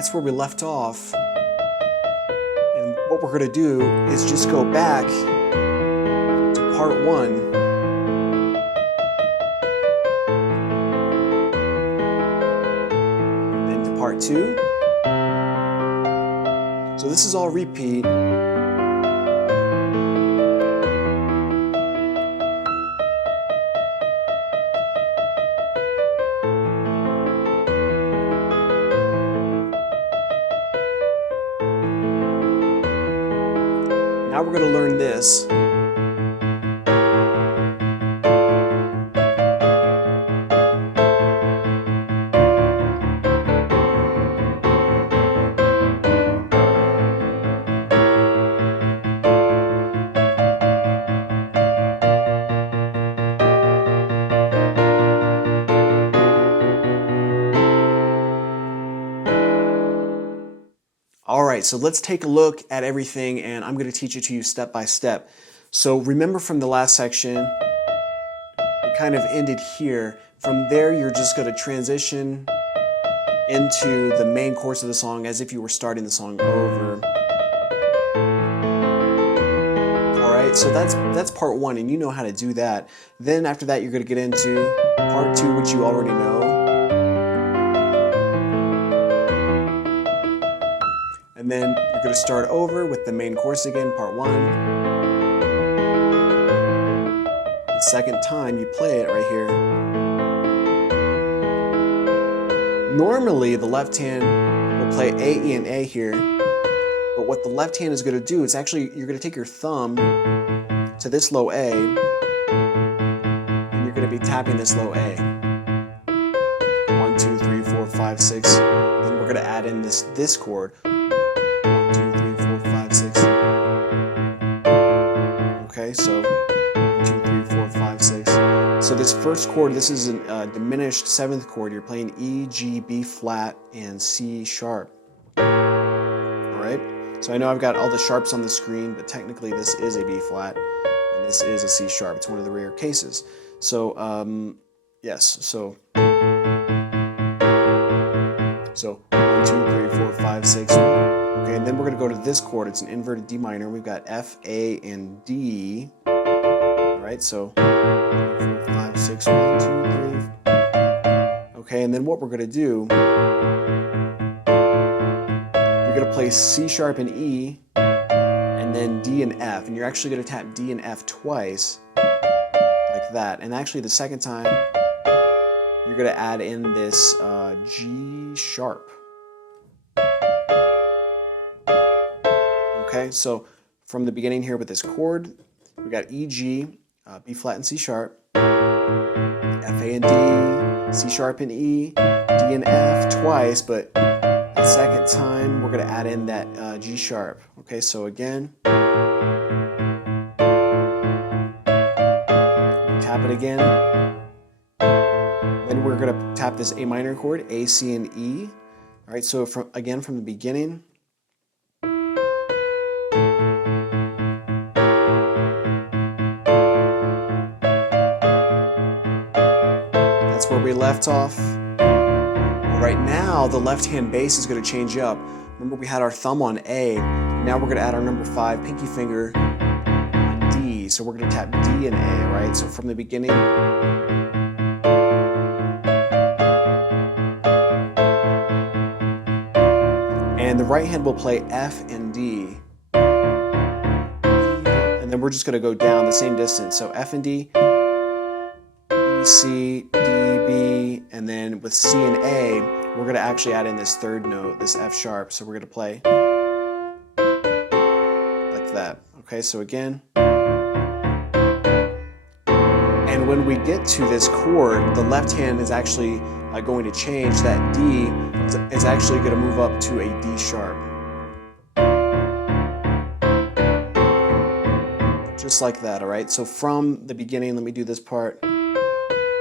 that's where we left off. And what we're going to do is just go back to part 1. And then to part 2. So this is all repeat. Now we're going to learn this. All right, so let's take a look at everything, and I'm going to teach it to you step by step. So remember from the last section, it kind of ended here. From there, you're just going to transition into the main chorus of the song as if you were starting the song over. All right, so that's part 1, and you know how to do that. Then after that, you're going to get into part 2, which you already know. And then you're going to start over with the main chorus again, part 1. The second time you play it right here. Normally the left hand will play A, E, and A here, but what the left hand is going to do is actually you're going to take your thumb to this low A, and you're going to be tapping this low A. 1, 2, 3, 4, 5, 6. Then we're going to add in this chord. 1, 2, 3, 4, 5, 6. Okay, so 1, 2, 3, 4, 5, 6. So this first chord, this is a diminished 7th chord. You're playing E, G, B flat, and C sharp. All right. So I know I've got all the sharps on the screen, but technically this is a B flat, and this is a C sharp. It's one of the rare cases. So yes. So 1, 2, 3, 4, 5, 6. Okay, and then we're going to go to this chord. It's an inverted D minor. We've got F, A, and D. All right, so 4, 5, 6, 1, 2, 3. Okay, and then what we're going to do, you're going to play C sharp and E, and then D and F. And you're actually going to tap D and F twice, like that. And actually the second time, you're going to add in this G sharp. Okay, so from the beginning here with this chord, we got E, G, B flat and C sharp, F, A, and D, C sharp and E, D and F twice, but the second time we're going to add in that G sharp. Okay, so again, tap it again, then we're going to tap this A minor chord, A, C, and E. All right, so from the beginning, where we left off. Right now, the left-hand bass is going to change up. Remember, we had our thumb on A. Now we're going to add our number 5 pinky finger on D. So we're going to tap D and A, right? So from the beginning, and the right hand will play F and D. And then we're just going to go down the same distance. So F and D, E, C, D, B, and then with C and A, we're going to actually add in this third note, this F sharp. So we're going to play like that. Okay, so again. And when we get to this chord, the left hand is actually going to change. That D is actually going to move up to a D sharp. Just like that, all right? So from the beginning, let me do this part.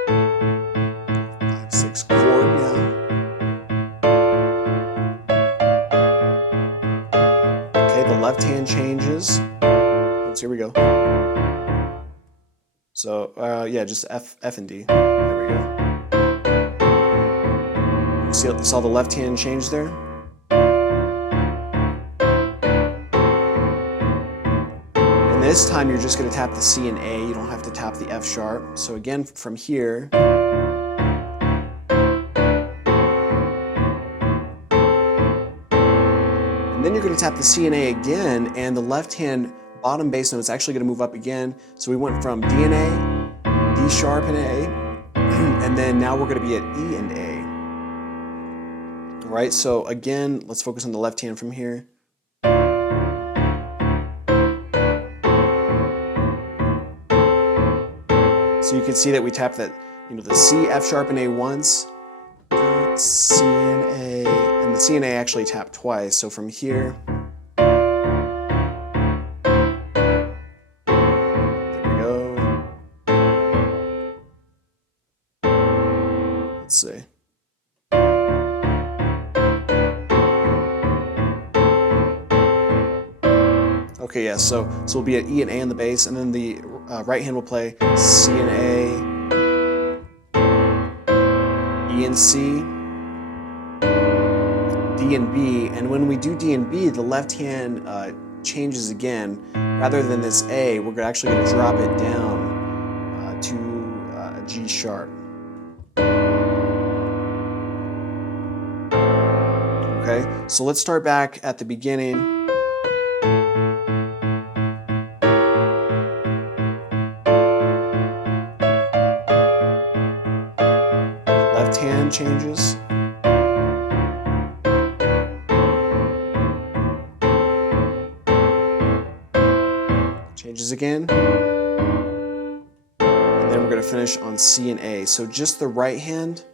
5, 6 chord now. Okay, the left hand changes. Let's here we go. So yeah, just F and D. There we go. You saw the left hand change there? this time you're just going to tap the C and A, you don't have to tap the F sharp. So again, from here, and then you're going to tap the C and A again, and the left hand bottom bass note is actually going to move up again. So we went from D and A, D sharp and A, and then now we're going to be at E and A. All right, so again, let's focus on the left hand from here. So you can see that we tap that, the C, F sharp, and A once, C and A, and the C and A actually tap twice. So from here, there we go. Let's see. Okay, yeah, so we'll be at E and A on the bass, and then the right hand will play C and A, E and C, D and B, and when we do D and B, the left hand changes again. Rather than this A, we're actually going to drop it down to a G sharp. Okay, so let's start back at the beginning. Left hand changes. Changes again. And then we're going to finish on C and A. So just the right hand.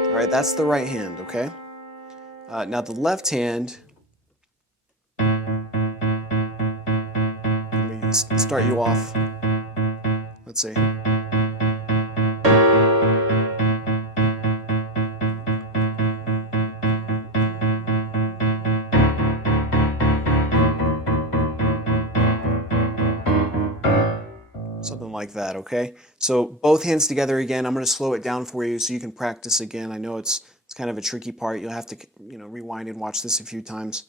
All right, that's the right hand, okay? Now the left hand, let me start you off. Let's see. Something like that, okay? So both hands together again. I'm going to slow it down for you so you can practice again. I know it's kind of a tricky part. You'll have to rewind and watch this a few times.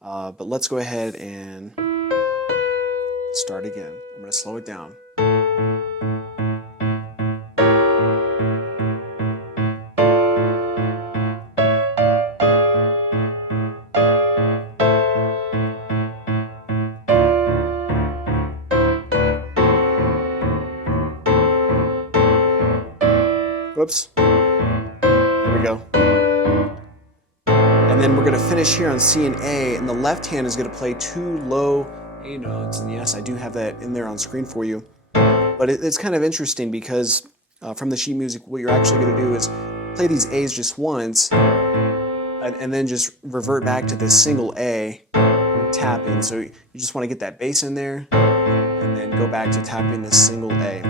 But let's go ahead and start again. I'm going to slow it down. Whoops. There we go. And then we're going to finish here on C and A, and the left hand is going to play two low A notes. And yes, I do have that in there on screen for you. But it's kind of interesting because from the sheet music, what you're actually going to do is play these A's just once, and then just revert back to this single A tapping. So you just want to get that bass in there, and then go back to tapping this single A.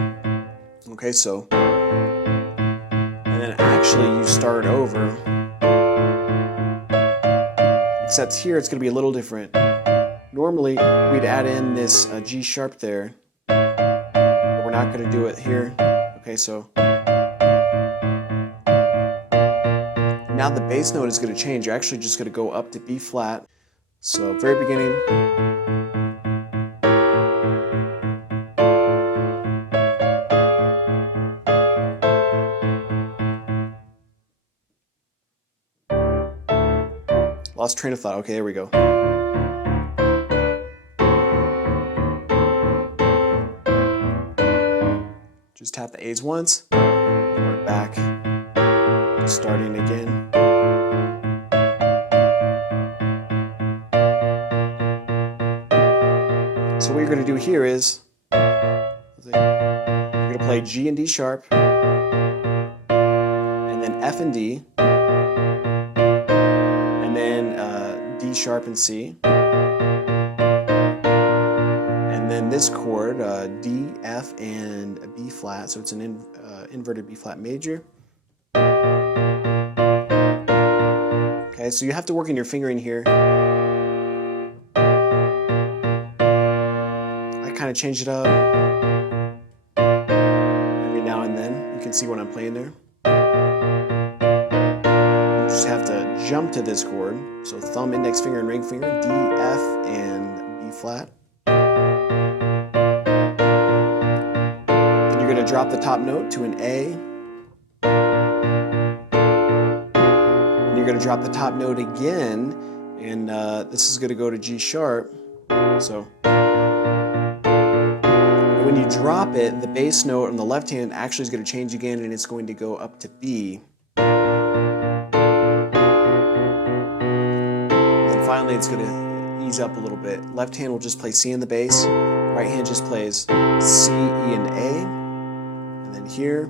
Okay, so. And then actually you start over, except here it's going to be a little different. Normally we'd add in this G sharp there, but we're not going to do it here. Okay, so now the bass note is going to change. You're actually just going to go up to B flat. So very beginning. Lost train of thought. Okay, there we go. Just tap the A's once, and we're back, just starting again. So what you're going to do here is, you're going to play G and D sharp, and then F and D, and then D sharp and C, and then this chord, D, F, and a B flat, so it's an inverted B flat major. Okay, so you have to work in your fingering here. kind of change it up every now and then. You can see what I'm playing there. You just have to jump to this chord. So thumb, index finger, and ring finger, D, F, and B flat. Then you're going to drop the top note to an A. And you're going to drop the top note again, and this is going to go to G sharp. So when you drop it, the bass note on the left hand actually is going to change again, and it's going to go up to B. And finally, it's going to ease up a little bit. Left hand will just play C in the bass. Right hand just plays C, E, and A. And then here,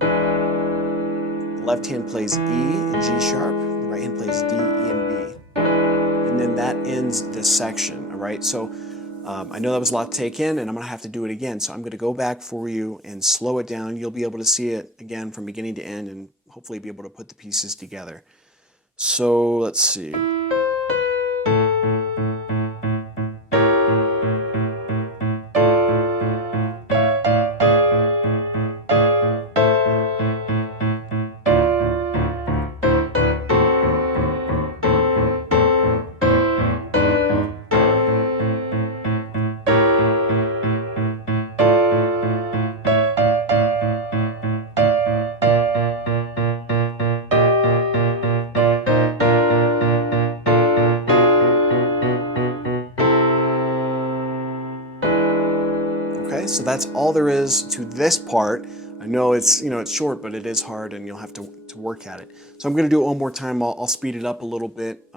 the left hand plays E and G sharp. The right hand plays D, E, and B. And then that ends this section, all right? So I know that was a lot to take in, and I'm gonna have to do it again. So I'm gonna go back for you and slow it down. You'll be able to see it again from beginning to end and hopefully be able to put the pieces together. So let's see. Okay, so that's all there is to this part. I know it's it's short, but it is hard, and you'll have to work at it. So I'm going to do it one more time. I'll speed it up a little bit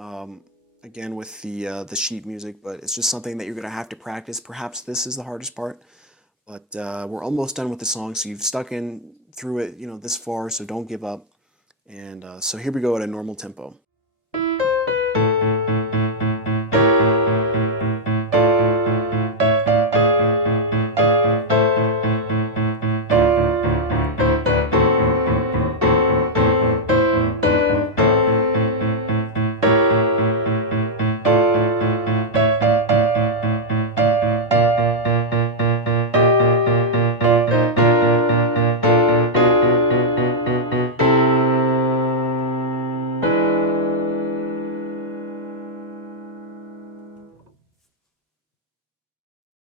again with the sheet music, but it's just something that you're going to have to practice. Perhaps this is the hardest part, but we're almost done with the song. So you've stuck in through it, this far. So don't give up. And so here we go at a normal tempo.